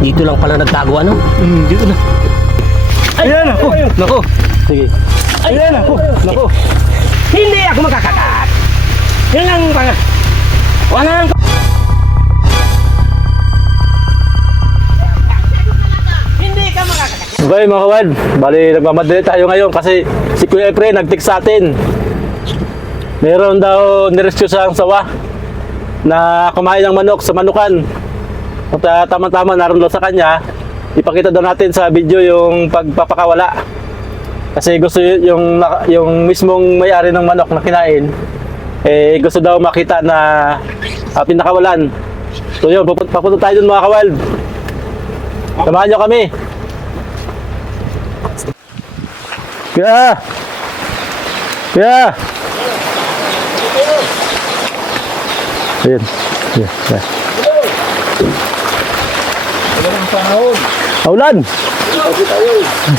Dito lang pala nagtago ano? Dito na. Ayan ako. Nako. Sige. Ayan ako. Nako. Hindi ako makakagat. Yan lang pala. Walang hindi ka makakagat. Okay mga kawad, bali nagmamadali tayo ngayon kasi si Kuya Efren nag-text sa atin. Meron daw nirescue sa sawa na kumain ng manok sa manukan. At tama-tama naroon daw sa kanya, ipakita daw natin sa video yung pagpapakawala. Kasi gusto yung mismong may-ari ng manok na kinain, eh gusto daw makita na pinakawalan. So yun, papunta tayo dun mga kawal. Samahan nyo kami. Kaya! Kaya! Ayan. Ayan. Aulan!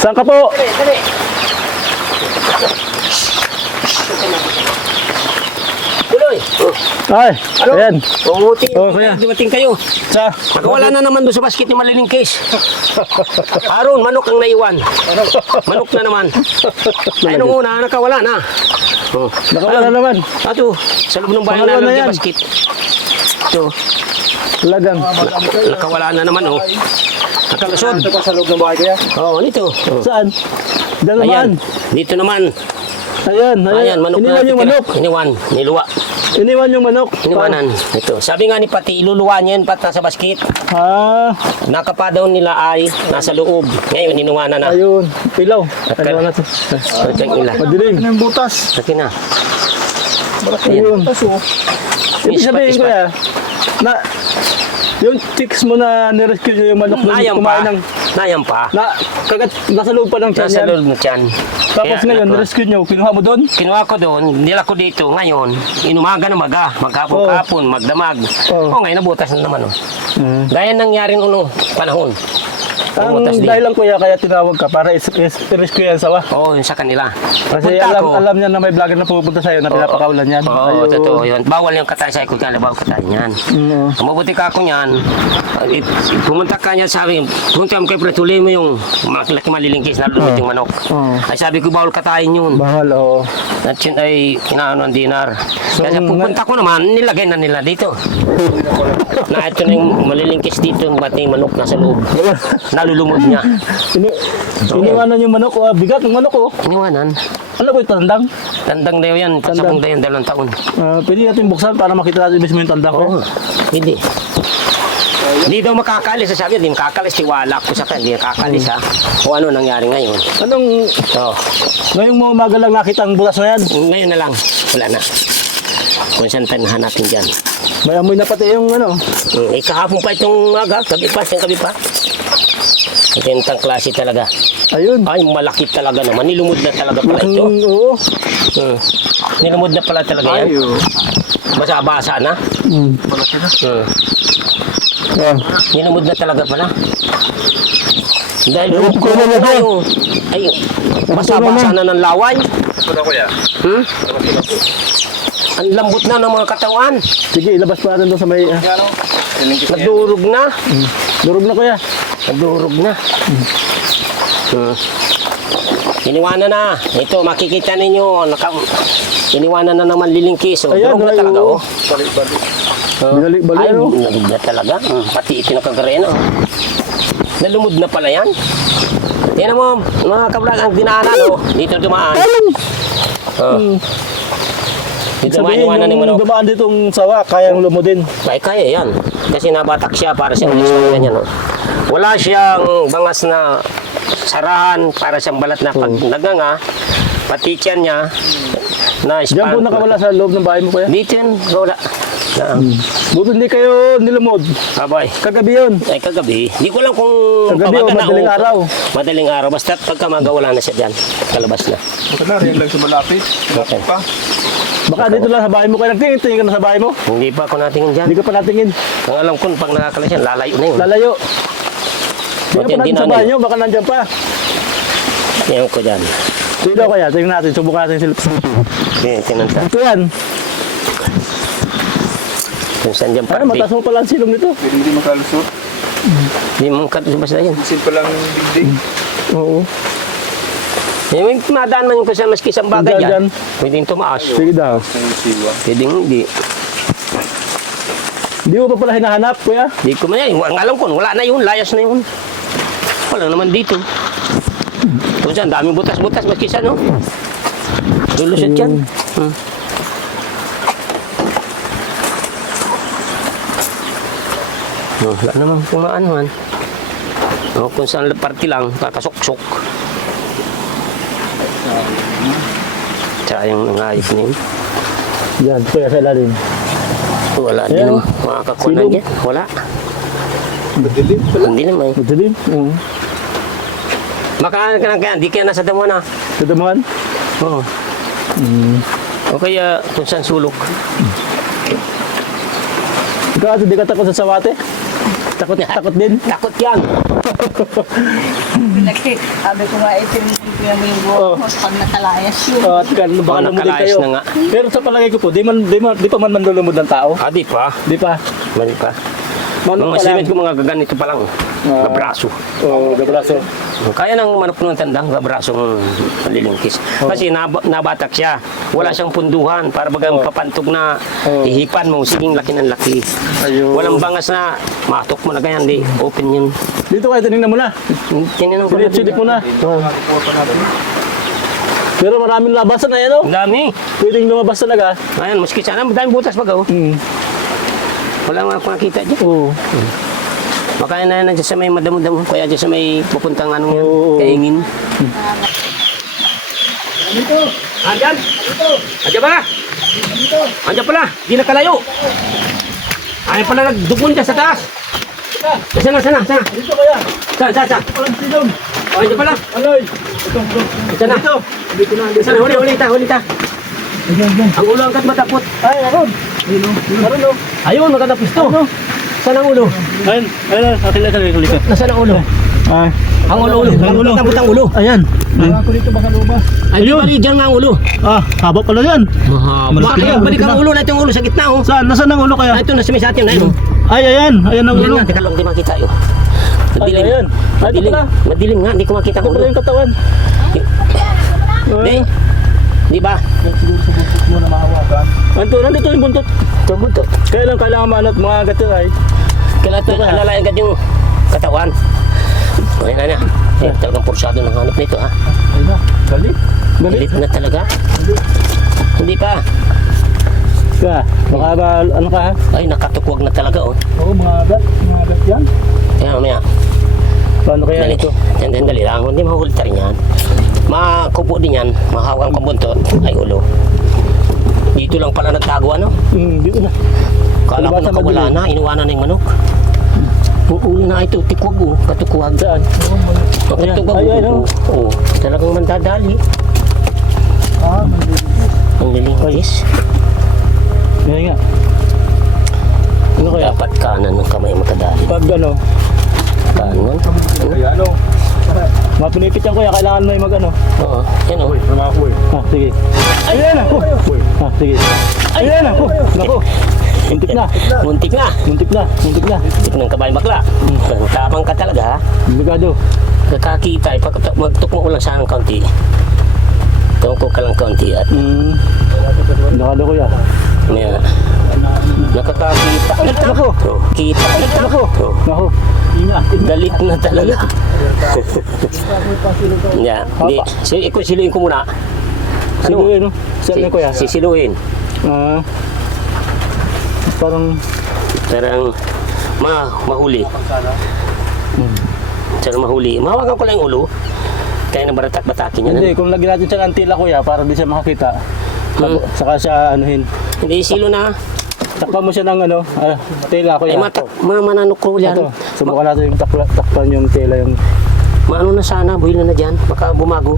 Saan ka po? Tuloy. Ay, Ano? ayan. Umuti. Kuya. Dumating kayo. Sa? Nakawala na naman doon sa basket ni Malilingkis. Haron, manok ang naiwan. Manok na naman. Ay, nung una, nakawala na. Oh. Nakawala naman. Ato, sa loob ng bayan Pangalawa na namin yan. yung basket. Ito, Talagang. nakawala na naman, oh. Nakalusod. Ito pa sa loob ng bahay kaya? Oo, nito. Oh. Saan? Diyan naman. Ayan, dito naman. Ayan, Ayan, manok Iniwan yung natitira. manok. Iniwan, niluwa. Iniwan yung manok. Iniwanan. Ito. Sabi nga ni Pati, iluluwa niya yun pat nasa basket. Ah, Nakapa daw nila ay nasa loob. Ngayon, iniwanan na. ayun. Pilaw. At Ano na to? Ito yung ila. Madilim. Ano yung butas? Laki na. Ayun. Ibig Ispat, sabihin ko ispat. ya, na yung chicks mo na nirescue nyo yung manok na Nayam kumain pa. ng, Nayam pa. na kagat, nasa loob pa ng tiyan Nasa yan. loob mo dyan. Tapos Kaya, ngayon, ako, nirescue nyo, kinuha mo doon? kinuha ko doon, nila ko dito ngayon, inumaga na maga, maghapon-kapon, magdamag. Oo. Oh, ngayon nabutas na naman. Oh. Mm. Gaya nangyari nung panahon. Ang Nabutas din. dahilan ko ya, kaya tinawag ka para i-rescue yan sawa. Oo, yun sa kanila. Kasi Punta ko. alam niya na may vlogger na pupunta sa'yo na pinapakawalan yan. Oo, Ayun. totoo yun. Bawal yung katay sa ikot yan, bawal katay niyan. Mm. Mabuti ka ako niyan. Pumunta ka niya sa akin, pumunta mo kay Pre, tuloy mo yung laki malilingkis na lumit yung manok. Oo. Ay sabi ko, bawal katayin yun. Bahal, oo. At yun ay kinaano ng dinar. So, Kasi pupunta ko naman, nilagay na nila dito. Na ito na yung malilingkis dito, pati yung manok nasa loob. Nalulumod niya. Iniwanan yung manok, bigat ng manok, oh. Iniwanan. Ano ba yung tandang? Tandang daw yan, pasabong daw yan 2 taon. Pwede natin buksan para makita natin mismo yung tandang ko. Oo, hindi. Hindi daw makakalis. Sabi, hindi makakalis. Tiwala ko sa kanya, hindi makakalis ha. O ano nangyari ngayon. Anong, Oo. ngayong mo umaga lang nakita ang butas na yan? Ngayon na lang. Wala na. Kung saan tayo nahanapin dyan. May amoy na pati yung ano. Kahapon pa itong aga. Gabi pa. Itintang klase talaga. Ayun. Ay, malaki talaga naman. Nilumod na talaga pala ito. Oo. Nilumod na pala talaga yan. Basa-basa na. Malaki na. Nilumod na talaga pala. Dahil Ewan ko na ba? ay, basa-basa na ng laway. Ito na kuya. Ang lambot na ng mga katawan. Sige, ilabas pa natin doon sa may... Nadurog na. durog na kuya. Nadurog na. Iniwanan na. Ito, makikita ninyo. Iniwanan na naman lilingkis. Oh. Ayan, Durog na ay, talaga. oo. Oh. Bali, Ay, ano? nalug na talaga. Pati ipinakagarin. Oh. Nalumod na pala yan. Tingnan mo, mga kabrag, ang dinaanan. Oh. Dito dumaan. Oh. Dito Sabihin, maniwanan ng manok. yung dumaan ditong sawa, kayang lumudin. Ay, kaya yan. Kasi nabatak siya para siyang ganyan. No? Wala siyang bangas na sarahan para siyang balat na pag naganga, pati tiyan niya na Diyan po nakawala sa loob ng bahay mo kuya. Dito yan, wala. Buto hindi kayo nilumod. Abay. Kagabi yun. Ay, kagabi. Hindi ko alam kung Kagabi o pamaga na madaling araw. Madaling araw. Basta pagkamaga wala na siya dyan. Kalabas na. Ito na, rin lang sa malapit. Okay. Pa. Baka dito lang sa bahay mo kayo. Nagtingin-tingin ka na sa bahay mo. Hindi pa ako natingin dyan. Hindi ka pa natingin. Ang alam ko, pag nakakalas yan, lalayo na yun. Lalayo. Hindi ka Okay, pa natin hindi sa na bahay ano. nyo. Baka nandyan pa. Tingnan ko dyan. Sige daw kaya. Tingnan natin. Subukan natin sila. Tingnan ta. Ito yan. Kung saan dyan pa. Ano, mataas mo pala ang silong nito. Hindi makalusot. Hindi mong basta yan. Simple lang dingding. Oo. May madaan man ko sa maski isang bagay Dyan. yan. Pwedeng tumaas. Sige daw. Ang siwa. Pwedeng hindi. Hindi mo pa pala hinahanap, kuya? Di ko man yan. Ang alam ko, wala na yun. Layas na yun. Wala naman dito. Kung saan, daming butas-butas maski sa no. Lulusot yan. Wala naman kung maanuhan. Kung saan party lang, kakasok-sok. Sayang ng ayos na yun. Yan, kuya, sa ilalim. Wala din Ayan, naman makakakunan silog. dyan. Wala. Madilim pala. Hindi naman. Madilim. Makaan ka lang kaya, di kaya nasa damo na. Sa damuhan? Oo. O kaya kung saan sulok. Ikaw, hindi ka takot sa sawate? Takot din? Takot yan. Sabi ko nga, pinaminggo ako pag nakalayas yun. At baka Baka lumutay nakalayas kayo. na nga. Pero sa palagay ko po, di pa man manlulumod ng tao. Di pa. Di pa. Mali pa. Manok Mga pa lang. estimate ko mga gaganito pa lang. Gabraso. Oo, gabraso. Kaya nang manok ng tandang gabrasong malilingkis. Kasi nabatak siya. Wala siyang punduhan para bagang papantog na ihipan mo. Siging laki ng laki. Ayun. Walang bangas na matok mo na ganyan. Di open yun. Dito kayo, tinignan mo na. Tingnan ko na. Silip mo na. Pero maraming labasan na yan, oh. Ang dami. Pwedeng lumabas talaga. Ayan, maski sana. Madaming butas baga. Wala nga akong nakita dyan. Oo. Baka na nandiyan sa may madamo-damo. Kaya dyan sa may pupuntang anong yan. Oo. Kaingin. Dito. Andyan. Dito. Andyan ba? Dito. Andyan pala. Di nakalayo. Ayan pala nagdukon dyan sa taas. Sana. Dito kaya. Saan? Walang silong. O, andyan pala. Aloy. Ito. Sana. Dito na. Sana, huli ta. Ang ulo angkat matapot. Ay, aron. Aron, oh. Ayun, magandang pisto. Saan ang ulo? Ayun. Atin na dito. Nasaan ang ulo? Ay. Ang ulo. Matapot ang ulo. Ayan. Ako dito baka lubas. Ay, di ba dyan nga ang ulo? Ah, haba pala yan. Mahaba. Malaki yan. Balik ang ulo na itong ulo sa gitna, oh. Saan? Nasaan ang ulo kaya? Ito, nasa may sa atin na yun. Ay, ayan. Ayan ang Yan ulo. nga, teka lang, di makita yun. Madilim. Ay, ayan. Ay, ito pala. Madilim nga, hindi ko makita Ito ang pala ulo. yung katawan. Di? Di ba? Muna mahawakan. Anto, nandito yung buntot. Ito buntot. Kailan kailangan manat mga gatil ay? Kailangan ito, alalayan ka yung katawan. Ayun na. Talagang pursado ng hanip nito, ha? Ayun na. Galit. Galit na talaga. Hindi pa. Kaya, baka ba, ano ka ha? Ay, nakatukwag na talaga, oh. Oo, mga agat yan. Kaya mamaya. Paano kaya Dali. ito? Dali lang. Hindi mahuli rin yan. Makupo din yan. Mahawang kabuntot. Ay, ulo. Dito lang pala nagtago, ano? Dito na. Kala ko Palibasa nakawala madilim. na. Inuwanan na yung manok. Yung ulo na ito, tikwag, oh. Katukwag. Saan? Katukwag, Ayan, oh. Oo. Talagang mandadali. Ah, Ang lilingkis. Yan nga. Ano kaya? Dapat kanan ng kamay makadali. Pag ano, Kanan. kaya ano? mga pinipit yan kuya, kailangan mo yung mag ano. Oo. Yan, oh. Mga ako eh. Ah, sige. Ayan ako. Ah, sige. Ayan ako. Nako. Muntik na. Muntik na. Muntik na. Muntik na. Muntik ng kabay bakla. Tapang ka talaga, ha? Delikado. Kakakita, magtukmo ko lang sana ng kaunti. Tungko ka lang kaunti at Delikado kuya. may nakakakita. Nako. Oh, kita. Nako. Oh, Nako. Ingat. galit na talaga. Yeah, di. Siluin ko muna. Siluin, no? Saan na kuya? Sisiluin. Ah. Parang Parang mahuli. Sana mahuli. Mahawagan ko lang yung ulo. Kaya na baratak-batakin yan. hindi, kung lagyan natin siya ng tila kuya para di siya makakita. Saka siya anuhin. Hindi, silo na. Takpan mo siya ng ano, tela Ay, kuya. mananukro yan. Ito, subukan natin yung takpan yung tela yung Maano na sana, buhil na dyan. Baka bumago.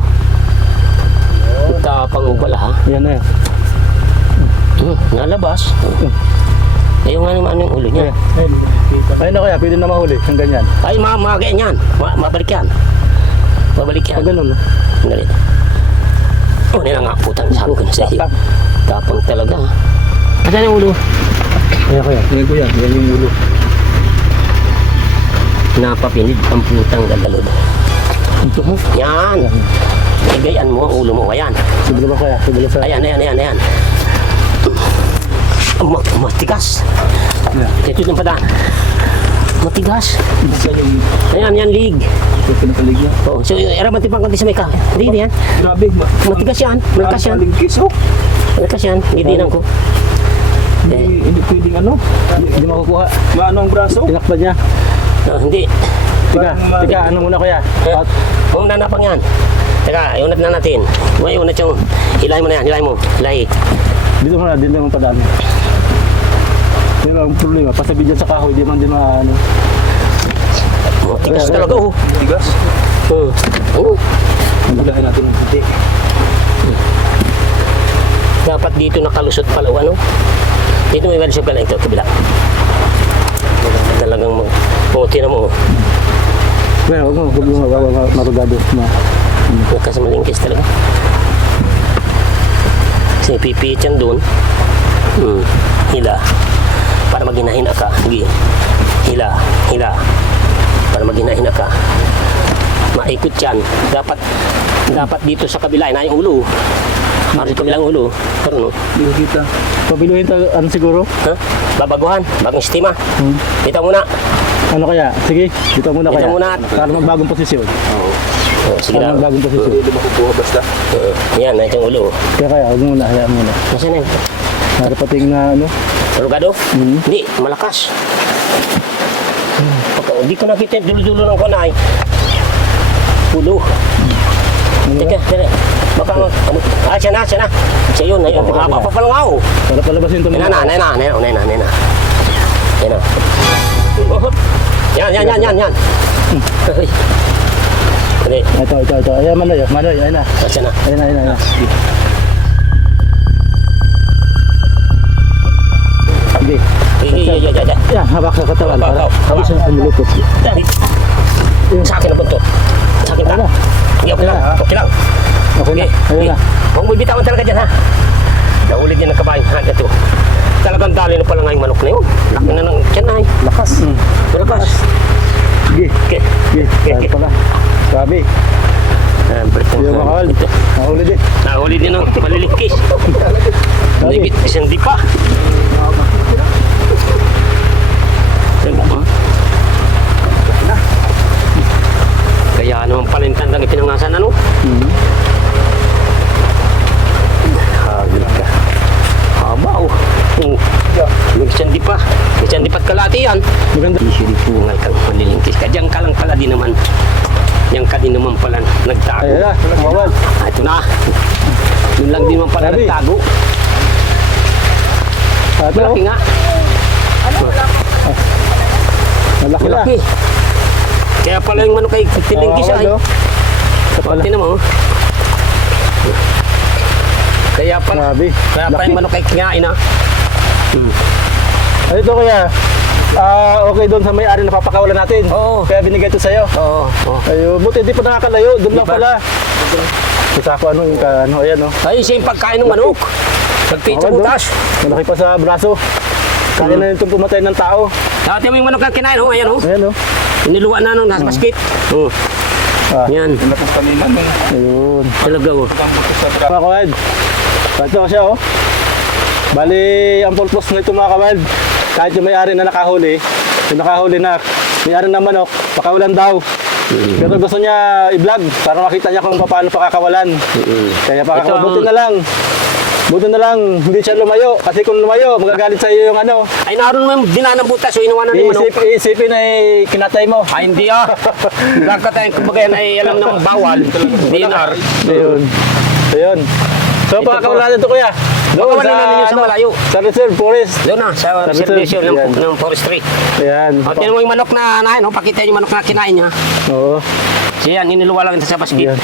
Tapang ubala, ha? yan na yan. Nalabas. Ayun nga naman yung ulo niya. Ayun na kuya, pwede na mahuli ng ganyan. Ay, mga yan. Mabalik yan. Mabalik yan. Pag ganun, no? Dali. Oh, nila nga putang. Sabi ko na sa iyo. Tapang talaga, ha? Asan yung ulo? Ayan kuya, tingnan ko yan yung ulo. Napapinid ang putang gagalod. Ito mo. Yan. Igayan mo ang ulo mo. Ayan. Siguro ba kaya? Siguro sa... Ayan. Matigas. Ito yung pada. Matigas. Ayan, yan, lig. Ito pinakaligya. Oh, so, era matipang konti sa may ka. Hindi yan. Grabe. Matigas yan. Malakas yan. Ligkis, oh. Malakas yan. Gidinan ko. Hindi pwedeng ano. Hindi makukuha. Maano ang braso? Tinakpan niya. Hindi. Teka, ano muna kuya? Kung nanapang yan. Teka, iunat na natin. May iunat yung... Hilay mo na yan. Hilay mo. Hilay. Dito muna, dito lang padaan. Yun ang problema. Pasabi dyan sa kahoy, di man din maano. Matigas talaga, oh. Tigas. Oh. Udahin natin ng puti. Dapat dito nakalusot pala, ano? Dito may malusot pala ito, kabila. Talagang puti na mo. Well, huwag mo marugado na. Kasi malingkis talaga. Kasi pipit yan doon. Hila. Para maghinahin ka. Hila. Para maghinahin ka. Maikot yan. Dapat dito sa kabila, na yung ulo. Para sa kabilang ulo. Pero no? Hindi ko kita. Pabiluhin tayo, ano siguro? Ha? Babaguhan. Bagong stima. Dito muna. Ano kaya? Sige, dito muna Dito kaya. muna. Para magbagong posisyon. Oh, sige Para lang. magbagong posisyon. Hindi makukuha basta. Yan, na itong ulo. Kaya hayaan muna. Nasaan na yun? Para pating na ano. Rugado? Hindi, malakas. Hindi ko nakita yung dulo-dulo ng kunay. Ulo. Teka, teka. Baka siya na. Siya yun. Ayun. Haba pa pala nga ako. Para palabasin ito Nena. Yan. Ay. Hindi. Ito. Ayan, Manoy. Ayan na. Siya na. Ayan na. Sige. Iya. Yan, habak sa katawan. Habak. Para isang lumulupot. Sa akin na po ito. Sa akin ka. Hindi, okay lang. Okay lang. Okay na. Ayan na. Huwag mo bitawan talaga dyan, ha? Nahulid din ng kabayo. Ha, ito. Talagang dali na pala nga yung manok na yun. Laki na ng tiyan na, Lakas. Lakas. Sige. Okay. Kaya pala. Sabi. Yung makawal. Nahuli din. Nahuli din ng malilikis. Sabi. Hindi pa. Kaya naman pala yung tandang ipinangasan, ano? Hagil ka. Haba, oh. May sandi pa't kalati yan. Maganda. Isilipungal kang malilingkis ka. Diyan ka lang pala din naman. Yan ka din naman pala nagtago. Ayan na. Makawal. Ito na. Yun lang din naman pala Sabi. nagtago. Ito. Malaki nga. Malaki na. Malaki. Kaya pala yung manok ay tilingkis ay. Ito pala. Pati naman. Kaya pala. Grabe. Kaya pala Laki. yung manok ay kinain, ha. Ito kaya, okay doon sa may-ari na papakawalan natin. Oo. Kaya binigay ito sa'yo. Oo. Ayun, buti hindi pa nakakalayo. Doon lang pa. pala. Isa ko ayan o. Ay, siya yung pagkain ng manok. Pagpito butas. Malaki pa sa braso. Kaya na itong pumatay ng tao. Dati mo yung manok na kinain, ho. Ayan, ho. Ayan o. Niluwa na nung nasa basket. Yan. Wala pong taniman ng Ayun. Talaga, ho. pagkamutos sa braso. Mga kawad. Ito siya o. Bali, ang purpose na ito mga kawad. Kahit yung may-ari na nakahuli, yung nakahuli na may-ari ng manok, pakawalan daw. Pero gusto niya i-vlog para makita niya kung paano pakakawalan. Kaya pakakawalan. Buti na lang, hindi siya lumayo. Kasi kung lumayo, magagalit sa iyo yung ano. Ay, naroon mo yung dinanang butas, so inuwanan ng manok. Isipin na kinatay mo. Ay, hindi, ah. Nakatayin, kumbaga yan ay alam ng bawal. Dinar. Ayun. So, pakakawalan natin ito kuya. Pakawalan na ninyo sa malayo. Sa reserve forest. Doon na, sa servisyo Yan. ng forestry. Ayan. O, tinan mo yung manok na, no? Pakita yung manok na kinain niya. Oo. Siya yan, iniluwa lang ito sa basket. Ayan.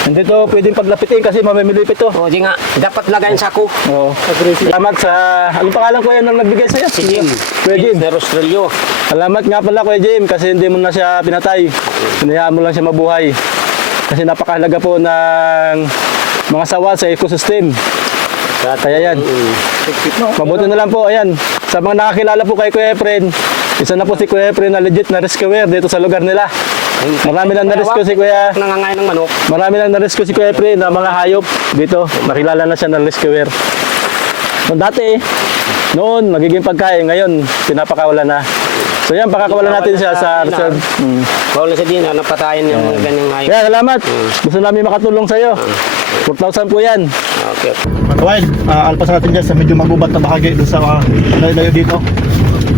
Hindi to pwedeng paglapitin kasi mamimilipit to. O, di nga, dapat lagayin sa ako. Oo. Salamat sa... Anong pangalan kuya nang nagbigay sa'yo? Si Jim. Kuya Jim. De Rostrelio. Salamat nga pala Kuya Jim kasi hindi mo na siya pinatay. Hinayaan mo lang siya mabuhay. Kasi napakahalaga po ng mga sawa sa ecosystem. Kaya yan. Mabuti na lang po, ayan. Sa mga nakakilala po kay Kuya Efren, Isa na po si Kuya Efren na legit na rescuer dito sa lugar nila. Marami lang na-rescue si Kuya. Nangangain ng manok. Marami lang na-rescue si Kuya Efren na mga hayop dito. Nakilala na siya na rescuer. Noon dati, noon magiging pagkain, ngayon pinapakawala na. So yan, pakakawalan natin siya sa reserve. Bawal na sa din, napatayin yung mga ganyang hayop. Kaya salamat. Gusto namin makatulong sa iyo. 4,000 po yan. Okay. Kawain, alpas natin dyan sa medyo magubat na bahagi doon sa layo-layo dito.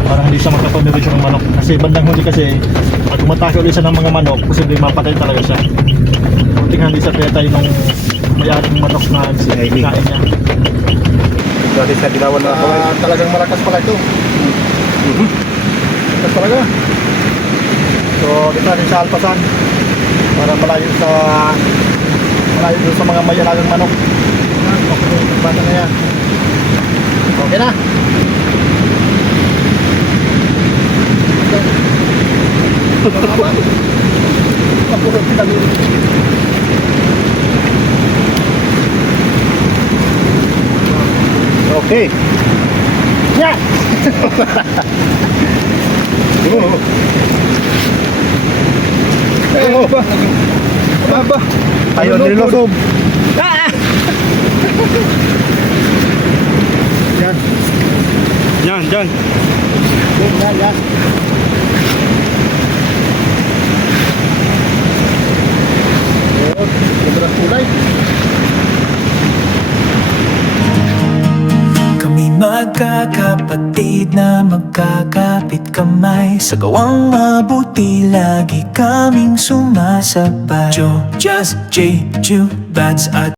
Para hindi siya magkapamirisyon ng manok. Kasi bandang huli kasi, pag umatake ulit siya ng mga manok, posibleng mapatay talaga siya. Kunting hindi sa pinatay nung may-aring manok na kinain niya. Dati sa dilawan na kawain. Talagang malakas pala ito. Malakas talaga. So, dito natin sa alpasan. Para malayo doon sa mga may-alagang manok. Okay, bata na yan. Okay na. Okay. Yeah. Baba. Ayun, nilusob. Yan. Yan, yan. Yan. Ayun, ganda ng kulay. Kami magkakapatid na magkakapit kamay Sa gawang mabuti lagi kaming sumasabay Joe, Just, J, Ju, Bats at